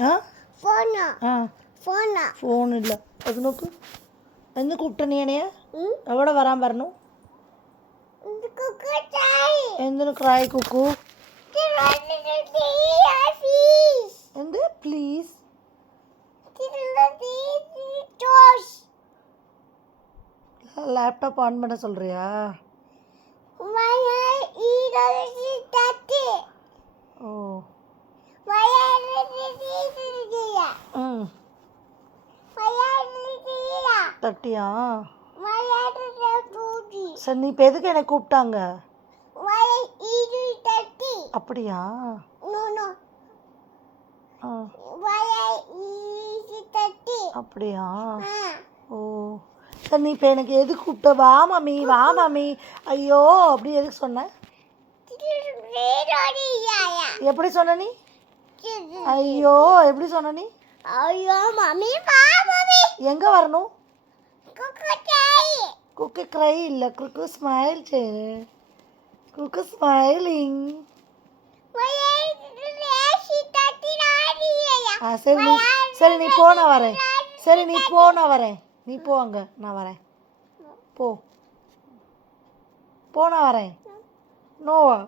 ആ ഫോണോ ആ ഫോണോ ഫോണില്ല. അത് നോക്ക്. എന്ന് കൂട്ടണിയാണിയാ എവിടെ വരാൻ പറഞ്ഞു? എന്തിനു ക്രായ് കുക്കു? എന്ത് പ്ലീസ്? லேப்டாப் ஆன் பண்ண சொல்றியா? ஓ ம் தட்டியா? சரி நீ இப்போ எதுக்கு என்னை கூப்பிட்டாங்க? அப்படியா? ஆ அப்படியா? ஓ சரி நீ இப்போ எனக்கு எதுக்கு கூப்பிட்ட? வா மாமி வா மாமி. ஐயோ அப்படி எதுக்கு சொன்ன? எப்படி சொன்ன நீ? ஐயோ எப்படி சொன்ன நீ? ஐயோ மம்மி வா மம்மி. எங்கே வரணும்? குக்கு క్రై இல்லை, குக்கு ஸ்மைல் செய்யுது. குக்கு ஸ்மைலிங். சரி நீ போ, நான் வரேன். சரி நீ போ, நான் வரேன். நீ போ, அங்கே நான் வரேன். போ போ, நான் வரேன். நோவா